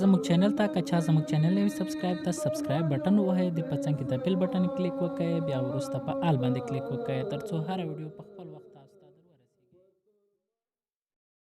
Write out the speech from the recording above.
زموږ چینل ته که چا زموږ چینل نوی سبسکرایب ته سبسکرایب بټن ووهئ، د په څنګ کې د بیل بټن کلیک وکړئ، بیا وروسته په آل باندې کلیک وکړئ ترڅو هره ویډیو په